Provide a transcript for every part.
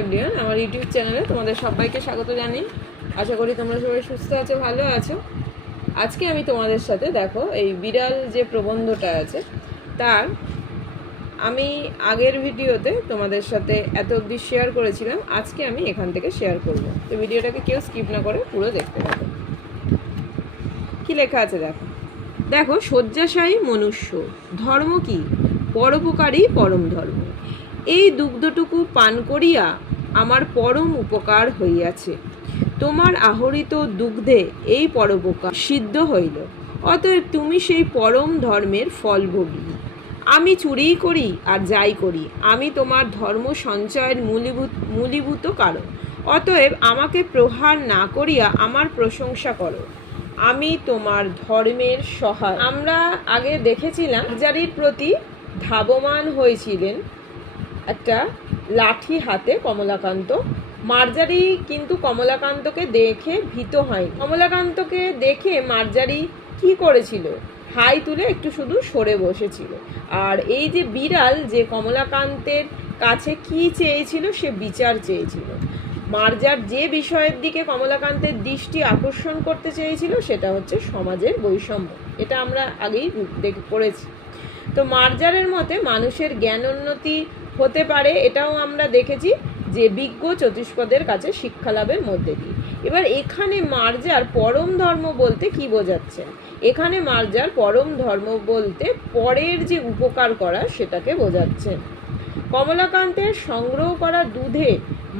Everyone আমার YouTube চ্যানেলে তোমাদের সবাইকে স্বাগত জানাই। আশা করি তোমরা সবাই সুস্থ আছো, ভালো আছো। আজকে আমি তোমাদের সাথে দেখো, এই বিড়াল যে প্রবন্ধটা আছে, তার আমি আগের ভিডিওতে তোমাদের সাথে এত অবধি শেয়ার করেছিলাম, আজকে আমি এখান থেকে শেয়ার করব। তো ভিডিওটাকে কেউ স্কিপ না করে পুরো দেখতে পাবে কি লেখা আছে দেখো? দেখো, শয্যাশায়ী মনুষ্য, ধর্ম কি? পরোপকারী পরম ধর্ম। এই দুগ্ধটুকু পান করিয়া আমার পরম উপকার হইয়াছে। তোমার আহরিত দুগ্ধে এই পরোপকার সিদ্ধ হইল। অতএব তুমি সেই পরম ধর্মের ফলভোগী। আমি চুরিই করি আর যাই করি। আমি তোমার ধর্ম সঞ্চয়ের মূলীভূত মূলীভূত কারণ। অতএব আমাকে প্রহার না করিয়া আমার প্রশংসা করো। আমি তোমার ধর্মের সহায়। আমরা আগে দেখেছিলাম যারির প্রতি ধাবমান হয়েছিলেন একটা লাঠি হাতে কমলাকান্ত। মার্জারি কিন্তু কমলাকান্তকে দেখে ভীত হয়। কমলাকান্তকে দেখে মার্জারি কি করেছিল? হাই তুলে একটু শুধু সরে বসেছিল। আর এই যে বিড়াল যে কমলাকান্তের কাছে কি চেয়েছিল, সে বিচার চেয়েছিল। মার্জার যে বিষয়ের দিকে কমলাকান্তের দৃষ্টি আকর্ষণ করতে চেয়েছিল, সেটা হচ্ছে সমাজের বৈষম্য। এটা আমরা আগেই পড়েছি। তো মার্জারের মতে মানুষের জ্ঞানোন্নতি হতে পারে, এটাও আমরা দেখেছি যে বিজ্ঞ চতুষ্পদের কাছে শিক্ষা লাভের মধ্যে দিয়ে। এবার এখানে মার্জার পরম ধর্ম বলতে কি বোঝাচ্ছেন? এখানে মার্জার পরম ধর্ম বলতে পরের যে উপকার করা সেটাকে বোঝাচ্ছেন। কমলাকান্তের সংগ্রহ করা দুধে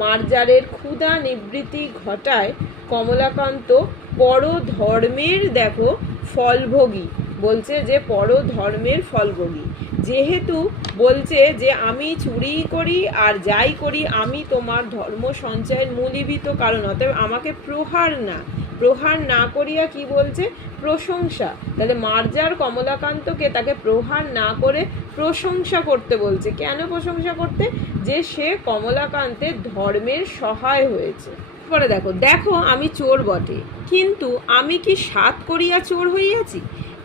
মার্জারের ক্ষুধা নিবৃত্তি ঘটায় কমলাকান্ত, পরধর্মের দেখো, ফলভোগী। বলছে যে পরধর্মের ফলভোগী যেহেতু বলছে যে আমি চুরি করি আর যাই করি, আমি তোমার ধর্ম সঞ্চয়ের মূলীভূত কারণ, অতএব আমাকে প্রহার না। প্রহার না করিয়া কি বলছে? প্রশংসা। তাহলে মার্জার কমলাকান্তকে তাকে প্রহার না করে প্রশংসা করতে বলছে। কেন প্রশংসা করতে? যে সে কমলাকান্তের ধর্মের সহায় হয়েছে। পরে দেখো দেখো আমি চোর বটে, কিন্তু আমি কি সাত করিয়া চোর হইয়াছি?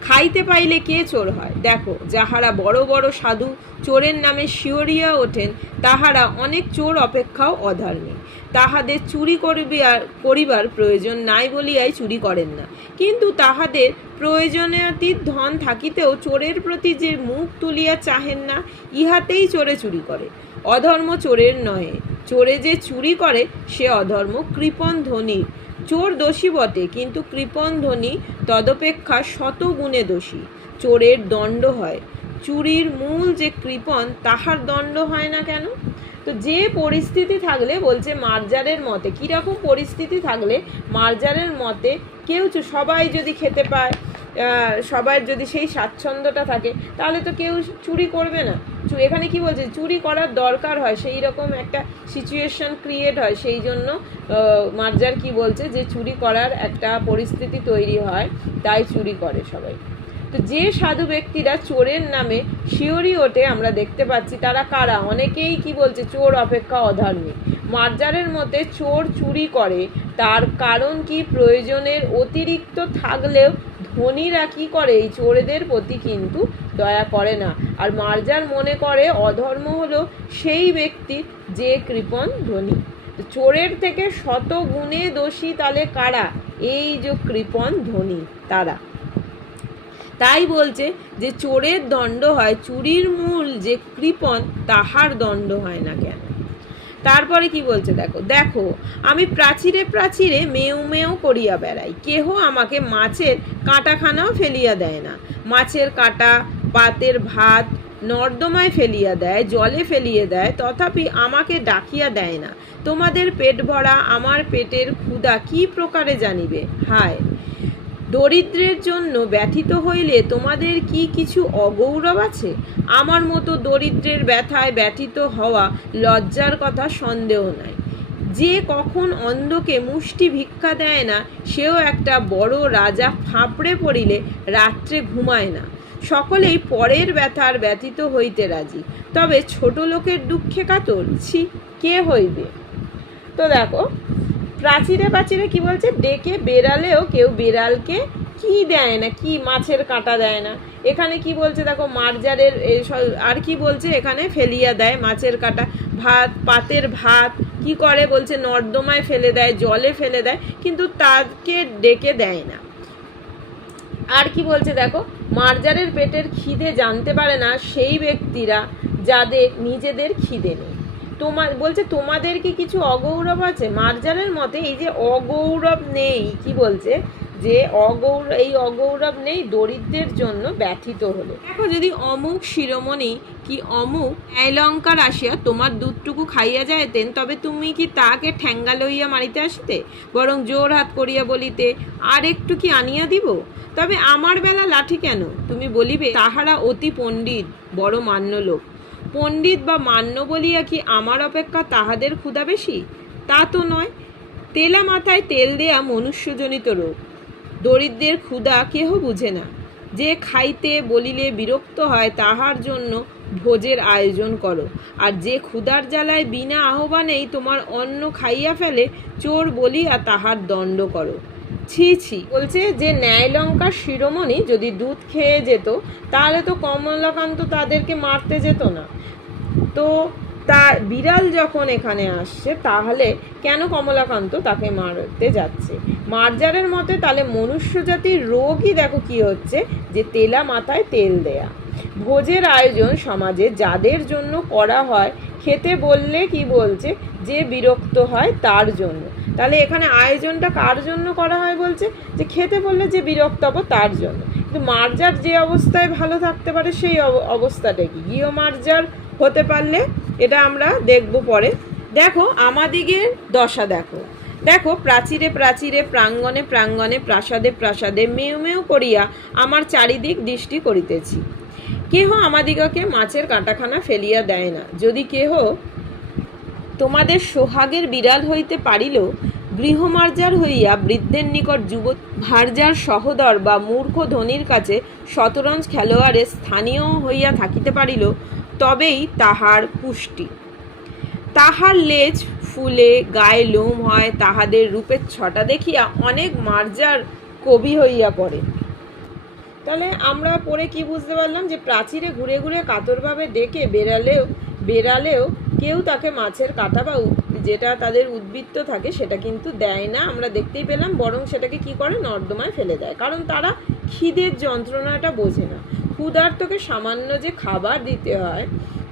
খাইতে পাইলে কে চোর হয়? দেখো, যাহারা বড় বড় সাধু চোরের নামে শিওরিয়া ওঠেন, তাহারা অনেক চোর অপেক্ষাও অধর্মী তাহাদের চুরি করিবার করিবার প্রয়োজন নাই বলিয়াই চুরি করেন না। কিন্তু তাহাদের প্রয়োজনাতীত ধন থাকিতেও চোরের প্রতি যে মুখ তুলিয়া চাহেন না, ইহাতেই চোরে চুরি করে। অধর্ম চোরের নহে চোরে যে চুরি করে, সে অধর্ম কৃপণ ধনী চোর দোষী বটে, কিন্তু কৃপণ ধনী তদপেক্ষা শত গুণে দোষী। চোরের দণ্ড হয়। চুরির মূল যে কৃপণ, তাহার দণ্ড হয় না কেন? তো যে পরিস্থিতি থাকলে বলছে মার্জারের মতে, কীরকম পরিস্থিতি থাকলে মার্জারের মতে কেউ সবাই যদি খেতে পায় সবার যদি সেই স্বাচ্ছন্দ্যটা থাকে, তাহলে তো কেউ চুরি করবে না। এখানে কি বলছে? চুরি করার দরকার হয়, সেই রকম একটা সিচুয়েশন ক্রিয়েট হয়। সেই জন্য মার্জার কি বলছে যে, চুরি করার একটা পরিস্থিতি তৈরি হয়, তাই চুরি করে সবাই। তো যে সাধু ব্যক্তিরা চোরের নামে শিওরি ওঠে, আমরা দেখতে পাচ্ছি, তারা কারা? অনেকেই কি বলছে, চোর অপেক্ষা অধর্মী। মার্জারের মতে, চোর চুরি করে, তার কারণ কি? প্রয়োজনের অতিরিক্ত থাকলেও ধনীরা কি করে? এই চোরেদের প্রতি কিন্তু দয়া করে না। আর মার্জার মনে করে অধর্ম হলো সেই ব্যক্তি যে কৃপণ ধনী। চোরের থেকে শত গুণে দোষী তাহলে কারা? এই যে কৃপণ ধনী তারা। তাই বলছে যে চোরের দণ্ড হয়, চুরির মূল যে কৃপণ, তাহার দণ্ড হয় না কেন? তারপরে কি বলছে দেখো দেখো, আমি প্রাচীরে প্রাচীরে মেউ মেউ করিয়া বেড়াই। কেহ আমাকে মাছের কাঁটাখানাও ফেলিয়া দেয় না। মাছের কাঁটা, পাতের ভাত নর্দমায় ফেলিয়া দেয়, জলে ফেলিয়ে দেয়, তথাপি আমাকে ডাকিয়া দেয় না। তোমাদের পেট ভরা আমার পেটের ক্ষুধা কি প্রকারে জানিবে? হায়! দরিদ্রের জন্য ব্যথিত হইলে তোমাদের কি কিছু অগৌরব আছে? আমার মতো দরিদ্রের ব্যথায় ব্যথিত হওয়া লজ্জার কথা সন্দেহ নাই। যে কখন অন্ধকে মুষ্টি ভিক্ষা দেয় না, সেও একটা বড় রাজা ফাঁপড়ে পড়িলে রাত্রে ঘুমায় না। সকলেই পরের ব্যথার ব্যথিত হইতে রাজি। তবে ছোট লোকের দুঃখে কাতর, ছি, কে হইবে? তো দেখো প্রাচীরে প্রাচীরে কি বলছে? ডেকে বেড়ালেও কেউ বেড়ালকে কি দেয় না, কি মাছের কাঁটা দেয় না। এখানে কি বলছে দেখো, মার্জারের আর কি বলছে এখানে? ফেলিয়া দেয় মাছের কাঁটা। ভাত, পাতের ভাত, কি করে বলছে? নর্দমায় ফেলে দেয়, জলে ফেলে দেয়, কিন্তু তাকে ডেকে দেয় না। আর কি বলছে দেখো, মার্জারের পেটের খিদে জানতে পারে না সেই ব্যক্তিরা যাদের নিজেদের খিদে নেই। তোমার বলছে তোমাদের কি কিছু অগৌরব আছে? মার্জারের মতে এই যে অগৌরব নেই, কি বলছে? যে অগৌর, এই অগৌরব নেই দরিদ্রের জন্য ব্যথিত হলো। দেখো যদি অমুক শিরোমণি কি অমুক ন্যায়লঙ্কার আসিয়া তোমার দুধটুকু খাইয়া যাইতেন, তবে তুমি কি তাকে ঠ্যাঙ্গা লইয়া মারিতে আসিতে? বরং জোর হাত করিয়া বলিতে আর একটু কি আনিয়া দিব? তবে আমার বেলা লাঠি কেন? তুমি বলিবে, তাহারা অতি পণ্ডিত, বড় মান্য লোক। পণ্ডিত বা মান্য বলিয়া কি আমার অপেক্ষা তাহাদের ক্ষুধা বেশি? তা তো নয়। তেলা মাথায় তেল দেয়া মনুষ্যজনিত রোগ। দরিদ্রের ক্ষুধা কেহ বুঝে না। যে খাইতে বলিলে বিরক্ত হয়, তাহার জন্য ভোজের আয়োজন করো। আর যে ক্ষুধার জ্বালায় বিনা আহ্বানেই তোমার অন্ন খাইয়া ফেলে, চোর বলিয়া তাহার দণ্ড করো। ছি ছি, বলছে যে ন্যায়লঙ্কার শিরোমণি যদি দুধ খেয়ে যেত, তাহলে তো কমলাকান্ত তাদেরকে মারতে যেত না। তো তা, বিড়াল যখন এখানে আসছে, তাহলে কেন কমলাকান্ত তাকে মারতে যাচ্ছে? মার্জারের মতে তাহলে মনুষ্য জাতির রোগই দেখো কি হচ্ছে, যে তেলা মাথায় তেল দেয়া। ভোজের আয়োজন সমাজে যাদের জন্য করা হয়, খেতে বললে কি বলছে? যে বিরক্ত হয় তার জন্য। তাহলে এখানে আয়োজনটা কার জন্য করা হয় বলছে? যে খেতে বললে যে বিরক্ত হব তার জন্য। কিন্তু মার্জার যে অবস্থায় ভালো থাকতে পারে সেই অব- অবস্থাটা কি? গৃহ মার্জার হতে পারলে এটা আমরা দেখব পরে। দেখো, আমাদিগের দশা দেখো। দেখো, প্রাচীরে প্রাচীরে, প্রাঙ্গণে প্রাঙ্গণে, প্রাসাদে প্রাসাদে মেউ মেউ করিয়া আমার চারিদিক দৃষ্টি করিতেছি। কেহ আমাদিগকে মাছের কাঁটাখানা ফেলিয়া দেয় না। যদি কেহ তোমাদের সোহাগের বিড়াল হইতে পারিল, গৃহমার্জার হইয়া বৃদ্ধের নিকট যুব ভার্যার সহদর বা মূর্খ ধনির কাছে শতরঞ্জ খেলোয়াড়ে স্থানীয় হইয়া থাকিতে পারিল, তবেই তাহার পুষ্টি। তাহার লেজ, ফুলে, গায়ে লোম হয়, তাহাদের রূপের ছটা দেখিয়া অনেক মার্জার কবি হইয়া পড়ে। তাহলে আমরা পড়ে কি বুঝতে পারলাম যে প্রাচীরে ঘুরে ঘুরে কাতরভাবে ডেকে বেড়ালেও বেড়ালেও কেউ তাকে মাছের কাঁটা বা যেটা তাদের উদ্বৃত্ত থাকে সেটা কিন্তু দেয় না। আমরা দেখতেই পেলাম বরং সেটাকে কি করে? নর্দমায় ফেলে দেয়। কারণ তারা খিদের যন্ত্রণাটা বোঝে না। ক্ষুধার্তকে সামান্য যে খাবার দিতে হয়,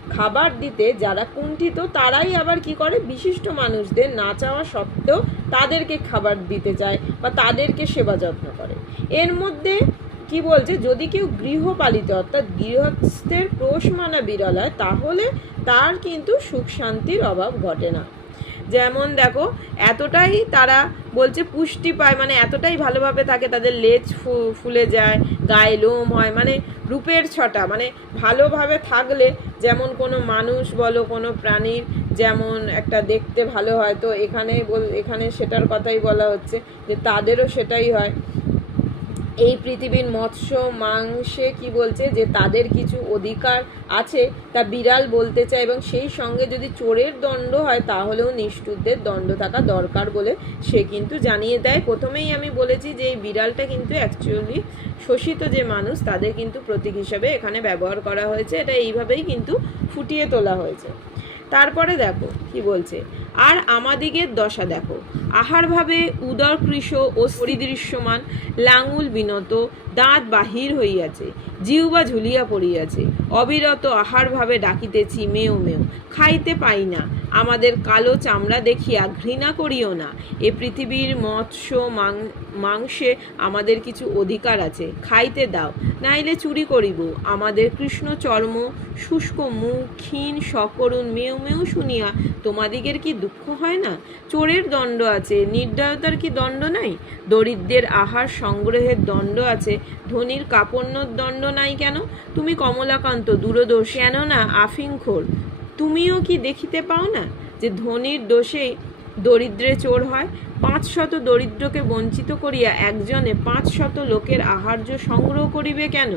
খাবার দিতে যারা কুণ্ঠিত, তারাই আবার কি করে? বিশিষ্ট মানুষদের না চাওয়া সত্ত্বেও তাদেরকে খাবার দিতে চায় বা তাদেরকে সেবা যত্ন করে। এর মধ্যে কি বলছে? যদি কেউ গৃহপালিত, অর্থাৎ গৃহস্থের পোষ মানা বিরল হয়, তাহলে তার কিন্তু সুখ শান্তির অভাব ঘটে না। যেমন দেখো, এতটাই তারা বলছে পুষ্টি পায় মানে এতটাই ভালোভাবে থাকে তাদের লেজ ফুলে যায়, গায়ে লোম হয় মানে রূপের ছটা মানে ভালোভাবে থাকলে যেমন কোনো মানুষ বলো, কোনো প্রাণীর যেমন একটা দেখতে ভালো হয়। তো এখানে বল, এখানে সেটার কথাই বলা হচ্ছে যে তাদেরও সেটাই হয়। এই পৃথিবীর মৎস্য, মাংসে কি বলছে যে তাদের কিছু অধিকার আছে, তা বিড়াল বলতে চায় এবং সেই সঙ্গে যদি চোরের দণ্ড হয়, তাহলেও নিষ্ঠুরদের দণ্ড থাকা দরকার বলে সে কিন্তু জানিয়ে দেয়। প্রথমেই আমি বলেছি যে এই বিড়ালটা কিন্তু অ্যাকচুয়ালি শোষিত যে মানুষ, তাদের কিন্তু প্রতীক হিসাবে এখানে ব্যবহার করা হয়েছে। এটা এইভাবেই কিন্তু ফুটিয়ে তোলা হয়েছে। তারপরে দেখো, কি বলছে? আর আমাদিগের দশা দেখো। আহারভাবে উদর কৃশ ও পরিদৃশ্যমান লাঙুল বিনত, দাঁত বাহির হইয়াছে জিউবা ঝুলিয়া পড়িয়াছে। অবিরত আহারভাবে ডাকিতেছি, মেও মেও, খাইতে পাই না। আমাদের কালো চামড়া দেখিয়া ঘৃণা করিও না। এ পৃথিবীর মৎস্য মাং- মাংসে আমাদের কিছু অধিকার আছে, খাইতে দাও, নাইলে চুরি করিব। আমাদের কৃষ্ণ চর্ম, শুষ্ক মুখ, ক্ষীণ সকরুণ মেউ মেউ শুনিয়া তোমাদিগের কি দুঃখ হয় না? চোরের দণ্ড আছে, নির্দয়তার কি দণ্ড নাই? দরিদ্রের আহার সংগ্রহের দণ্ড আছে, ধনির কাপড়ের দণ্ড নাই কেন? তুমি কমলাকান্ত, দূরদর্শ, কেননা আফিংখোর তুমিও কি দেখিতে পাও না যে ধনির দোষেই দরিদ্রে চোর হয়। পাঁচ শত দরিদ্রকে বঞ্চিত করিয়া একজনে পাঁচ শত লোকের আহার্য সংগ্রহ করিবে কেন?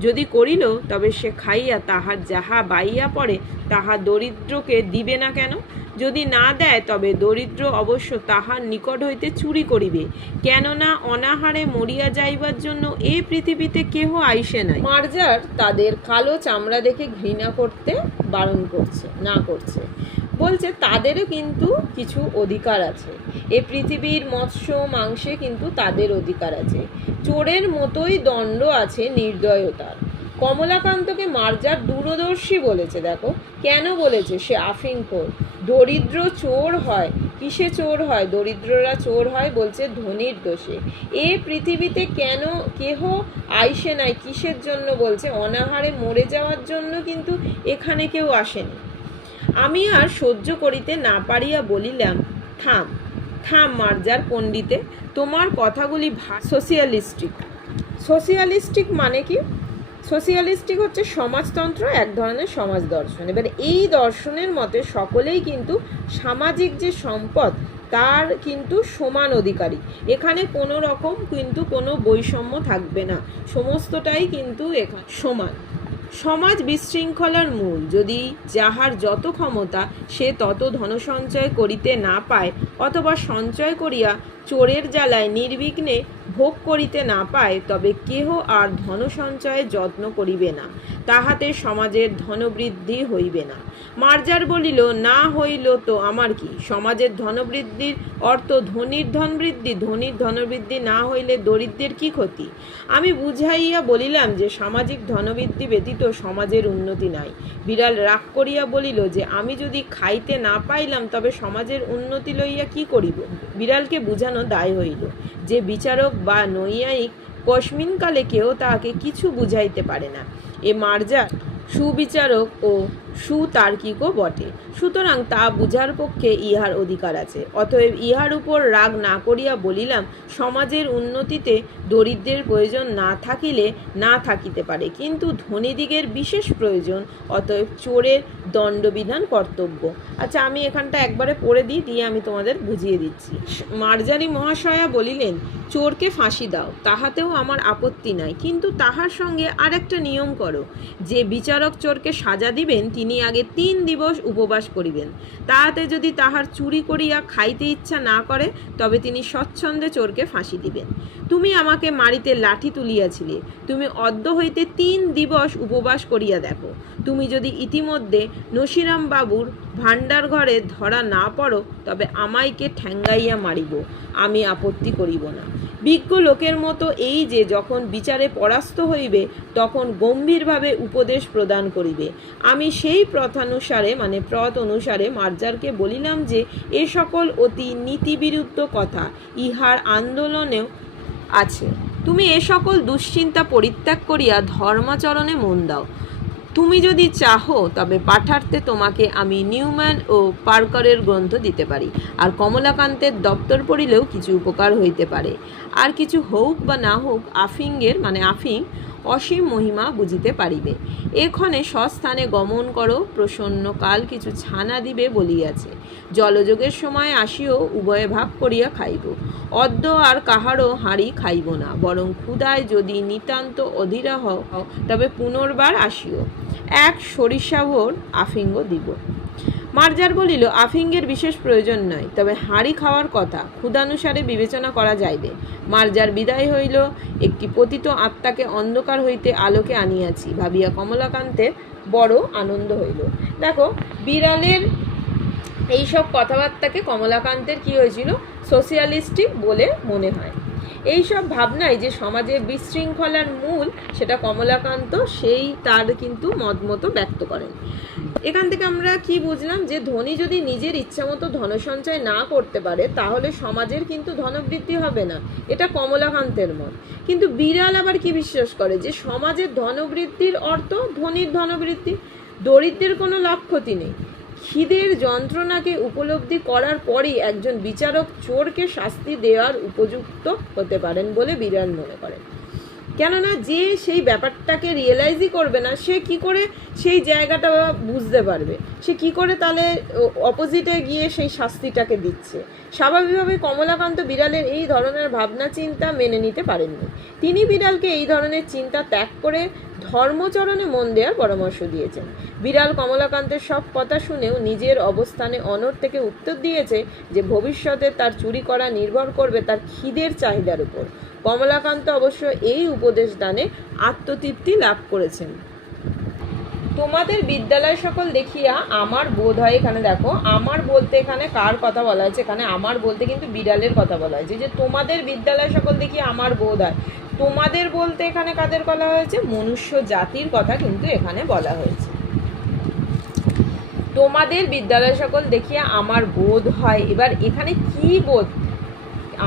যদি করিল, তবে সে খাইয়া তাহার যাহা বাইয়া পড়ে, তাহা দরিদ্রকে দিবে না কেন? যদি না দেয়, তবে দরিদ্র অবশ্য তাহার নিকট হইতে চুরি করিবে। কেননা অনাহারে মরিয়া যাইবার জন্য এই পৃথিবীতে কেহ আইসে নাই। মার্জার তাদের কালো চামড়া দেখে ঘৃণা করতে বারণ করছে, না করছে। বলছে, তাদেরও কিন্তু কিছু অধিকার আছে। এ পৃথিবীর মৎস্য, মাংসে কিন্তু তাদের অধিকার আছে। চোরের মতোই দণ্ড আছে নির্দয়তার। কমলাকান্তকে মার্জার দূরদর্শী বলেছে, দেখো। কেন বলেছে? সে আফিংখোর দরিদ্র চোর হয়। কিসে চোর হয়? দরিদ্ররা চোর হয় বলছে ধনির দোষে। এ পৃথিবীতে কেন কেহ আইসে নাই? কিসের জন্য বলছে? অনাহারে মরে যাওয়ার জন্য কিন্তু এখানে কেউ আসেনি। আমি আর সহ্য করিতে না পারিয়া বলিলাম, থাম থাম মার্জার পণ্ডিতে, তোমার কথাগুলি সোশিয়ালিস্টিক সোশিয়ালিস্টিক মানে কি? সোশিয়ালিস্টিক হচ্ছে সমাজতন্ত্র, এক ধরনের সমাজ দর্শন। এবার এই দর্শনের মতে সকলেই কিন্তু সামাজিক যে সম্পদ, তার কিন্তু সমান অধিকারী। এখানে কোনো রকম কিন্তু কোনো বৈষম্য থাকবে না। সমস্তটাই কিন্তু এখানে সমান। সমাজ বিশৃঙ্খলার মূল। যদি যাহার যত ক্ষমতা, সে তত ধনসঞ্চয় করিতে না পায়, অথবা সঞ্চয় করিয়া চোরের জ্বালায় নির্বিঘ্নে ভোগ করিতে না পায়, তবে কেহ আর ধনসঞ্চয়ে যত্ন করিবে না। তাহাতে সমাজের ধনবৃদ্ধি হইবে না। মার্জার বলিল, না হইল তো আমার কি? সমাজের ধনবৃদ্ধির অর্থ ধনির ধনবৃদ্ধি ধনির ধনবৃদ্ধি না হইলে দরিদ্রের কি ক্ষতি? আমি বুঝাইয়া বলিলাম যে, সামাজিক ধনবৃদ্ধি ব্যতীত সমাজের উন্নতি নাই। বিড়াল রাগ করিয়া বলিল যে, আমি যদি খাইতে না পাইলাম, তবে সমাজের উন্নতি লইয়া কি করিব? বিড়ালকে বুঝানো দায় হইল যে বিচারক বা নৈয়ায়িক কস্মিনকালে কেউ তাহাকে কিছু বুঝাইতে পারে না। এ মার্জা সুবিচারক ও সুতার্কিকও বটে? সুতরাং তা বুঝার পক্ষে ইহার অধিকার আছে। অতএব ইহার উপর রাগ না করিয়া বলিলাম, সমাজের উন্নতিতে দরিদ্রের প্রয়োজন না থাকিলে না থাকিতে পারে। কিন্তু ধনীদিগের বিশেষ প্রয়োজন, অতএব চোরের দণ্ডবিধান কর্তব্য। আচ্ছা আমি এখানটা একবারে পড়ে দিই, দিয়ে আমি তোমাদের বুঝিয়ে দিচ্ছি। মার্জারি মহাশয়া বলিলেন, চোরকে ফাঁসি দাও, তাহাতেও আমার আপত্তি নাই। কিন্তু তাহার সঙ্গে আর একটা নিয়ম করো। যে বিচারক চোরকে সাজা দিবেন, তিনি আগে তিন দিবস উপবাস করিবেন। তাহাতে যদি তাহার চুরি করিয়া খাইতে ইচ্ছা না করে, তবে তিনি স্বচ্ছন্দে চোরকে ফাঁসি দিবেন। তুমি আমাকে মারিতে লাঠি তুলিয়াছিলে। তুমি অদ্য হইতে তিন দিবস উপবাস করিয়া দেখো। তুমি যদি ইতিমধ্যে নসিরাম বাবুর ভাণ্ডার ঘরে ধরা না পড়ো, তবে আমাইকে ঠ্যাঙ্গাইয়া মারিব। আমি আপত্তি করিব না। বিজ্ঞ লোকের মতো এই যে যখন বিচারে পরাস্ত হইবে, তখন গম্ভীরভাবে উপদেশ প্রদান করিবে। আমি সেই প্রথানুসারে মানে প্রথ অনুসারে মার্জারকে বলিলাম যে, এ সকল অতি নীতিবিরুদ্ধ কথা, ইহার আন্দোলনেও আছে। তুমি এ সকল দুশ্চিন্তা পরিত্যাগ করিয়া ধর্মাচরণে মন দাও। তুমি যদি চাহো, তবে পাঠার্থে তোমাকে আমি নিউম্যান ও পার্কারের গ্রন্থ দিতে পারি। আর কমলাকান্তের দপ্তর পড়িলেও কিছু উপকার হইতে পারে। আর কিছু হোক বা না হোক আফিংয়ের মানে আফিং অসীম মহিমা বুঝিতে পারিবে। এক্ষণে স্বস্থানে গমন করো প্রসন্ন কাল কিছু ছানা দিবে বলিয়াছে। জলযোগের সময় আসিও, উভয়ে ভাগ করিয়া খাইব। অদ্য আর কাহারও হাঁড়ি খাইব না, বরং ক্ষুধায় যদি নিতান্ত অধীরা হও, তবে পুনর্বার আসিও। এক সরিষাভোর আফিঙ্গ দিব। মার্জার বলিল আফিঙ্গের বিশেষ প্রয়োজন নয়, তবে হাঁড়ি খাওয়ার কথা ক্ষুদানুসারে বিবেচনা করা যাইবে। মার্জার বিদায় হইল, একটি পতিত আত্মাকে অন্ধকার হইতে আলোকে আনিয়াছি। ভাবিয়া কমলাকান্তের বড় আনন্দ হইল। দেখো, বিড়ালের এইসব কথাবার্তাকে কমলাকান্তের কি হয়েছিল? সোশিয়ালিস্টিক বলে মনে হয়। এইসব ভাবনায় যে সমাজের বিশৃঙ্খলার মূল সেটা কমলাকান্ত, সেই তার কিন্তু মত মতো ব্যক্ত করেন। এখান থেকে আমরা কি বুঝলাম যে ধনী যদি নিজের ইচ্ছামতো ধনসঞ্চয় না করতে পারে, তাহলে সমাজের কিন্তু ধনবৃদ্ধি হবে না। এটা কমলাকান্তের মত। কিন্তু বিড়াল আবার কি বিশ্বাস করে যে সমাজের ধনবৃদ্ধির অর্থ ধনীর ধনবৃদ্ধি? দরিদ্রের কোনো লক্ষ্যতি নেই। খিদের যন্ত্রণাকে উপলব্ধি করার পরই একজন বিচারক চোরকে শাস্তি দেওয়ার উপযুক্ত হতে পারেন বলে বিড়াল মনে করেন কেননা যে সেই ব্যাপারটাকে রিয়েলাইজই করবে না, সে কি করে সেই জায়গাটা বুঝতে পারবে? সে কি করে তাহলে অপোজিটে গিয়ে সেই শাস্তিটাকে দিচ্ছে? স্বাভাবিকভাবে কমলাকান্ত বিড়ালের এই ধরনের ভাবনা চিন্তা মেনে নিতে পারেননি। তিনি বিড়ালকে এই ধরনের চিন্তা ত্যাগ করে ধর্মচরণে মন দেওয়ার পরামর্শ দিয়েছেন। বিড়াল কমলাকান্তের সব কথা শুনেও নিজের অবস্থানে অনর থেকে উত্তর দিয়েছে যে ভবিষ্যতে তার চুরি করা নির্ভর করবে তার খিদের চাহিদার উপর। কমলাকান্ত অবশ্য এই উপদেশ দানে আত্মতৃপ্তি লাভ করেছেন। তোমাদের বিদ্যালয় সকল দেখিয়া আমার বোধ হয় এখানে দেখো, আমার বলতে এখানে কার কথা বলা হয়েছে? এখানে আমার বলতে কিন্তু বিড়ালের কথা বলা হয়েছে। যে তোমাদের বিদ্যালয় সকল দেখিয়া আমার বোধ হয় তোমাদের বলতে এখানে কাদের বলা হয়েছে? মনুষ্য জাতির কথা কিন্তু এখানে বলা হয়েছে। তোমাদের বিদ্যালয় সকল দেখিয়া আমার বোধ হয়, এবার এখানে কি বোধ?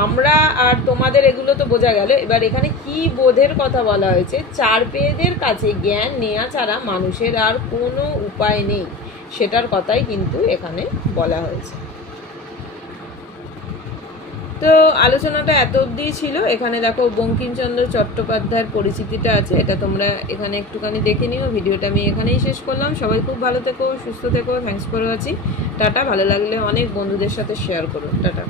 আমরা আর তোমাদের এগুলো তো বোঝা গেল, এবার এখানে কি বোধের কথা বলা হয়েছে? চার পেয়েদের কাছে জ্ঞান নেওয়া ছাড়া মানুষের আর কোনো উপায় নেই, সেটার কথাই কিন্তু এখানে বলা হয়েছে। তো আলোচনাটা এত অব্দি ছিল। এখানে দেখো বঙ্কিমচন্দ্র চট্টোপাধ্যায়ের পরিচিতিটা আছে, এটা তোমরা এখানে একটুখানি দেখে নিও। ভিডিওটা আমি এখানেই শেষ করলাম। সবাই খুব ভালো থেকো, সুস্থ থেকো থ্যাংকস করে আছি টাটা, ভালো লাগলে অনেক বন্ধুদের সাথে শেয়ার করো। টাটা।